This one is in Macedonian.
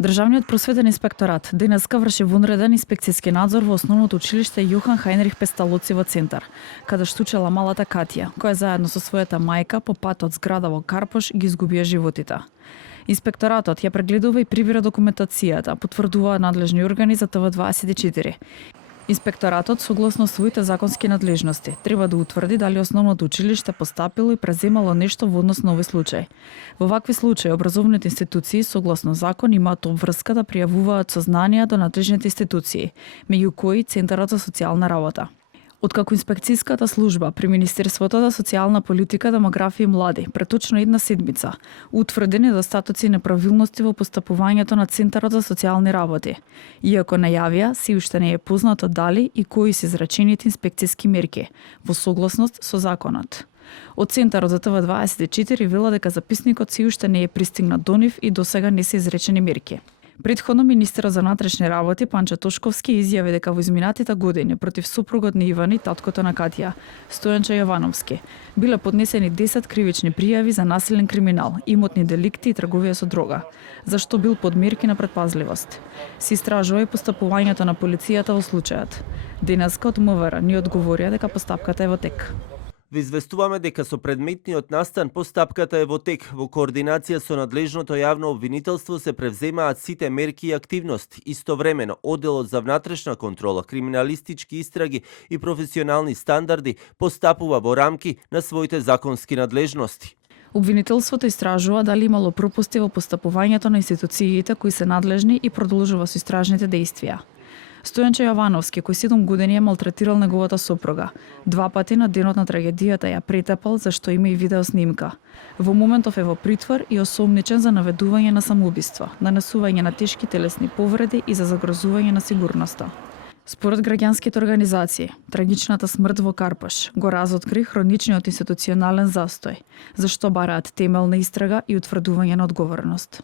Државниот просветен инспекторат денеска врши вонреден инспекцијски надзор во основното училиште Јохан Хајнрих Песталоци во Центар, каде што учела малата Катија, која заедно со својата мајка по пат од зграда во Карпош ги изгубија животите. Инспекторатот ја прегледува и прибира документацијата, потврдуваат надлежни органи за ТВ24. Инспекторатот, согласно своите законски надлежности, треба да утврди дали основното училиште постапило и преземало нешто во однос на овој случај. Во вакви случаи, образовните институции, согласно закон, имаат обврска да пријавуваат сознанија до надлежните институции, меѓу кои Центарот за социјална работа. Откако инспекцијската служба при Министерството за социјална политика, демографија и млади пред точно една седмица утврди недостатоци и неправилности во постапувањето на Центарот за социјални работи, иако најавија се уште не е познато дали и кои се изречените инспекцијски мерки во согласност со законот. Од Центарот за ТВ24 вела дека записникот се уште не е пристигнат до нив и досега не се изречени мерки. Предходно министерот за внатрешни работи Панчо Тошковски изјави дека во изминатите години против сопругот на Иван и таткото на Катија, Стојанчо Јовановски, биле поднесени 10 кривични пријави за насилен криминал, имотни деликти и трговија со дрога, за што бил под мерки на претпазливост. Се истражува и постапувањето на полицијата во случајот. Денеска од МВР ни одговорија дека постапката е во тек. Ви известуваме дека со предметниот настан постапката е во тек. Во координација со надлежното јавно обвинителство се превземаат сите мерки и активности. Истовремено, Одделот за внатрешна контрола, криминалистички истраги и професионални стандарди постапува во рамки на своите законски надлежности. Обвинителството истражува дали имало пропусти во постапувањето на институциите кои се надлежни и продолжува со истражните дејствија. Стојанчо Јовановски, кој 7 години е малтретирал неговата сопруга, 2 пати на денот на трагедијата ја претепал, за што има и видеоснимка. Во моментов е во притвор и осомничен за наведување на самоубиство, нанесување на тешки телесни повреди и за загрозување на сигурноста. Според граѓанските организации, трагичната смрт во Карпош го разоткри хроничниот институционален застој, за што бараат темелна истрага и утврдување на одговорност.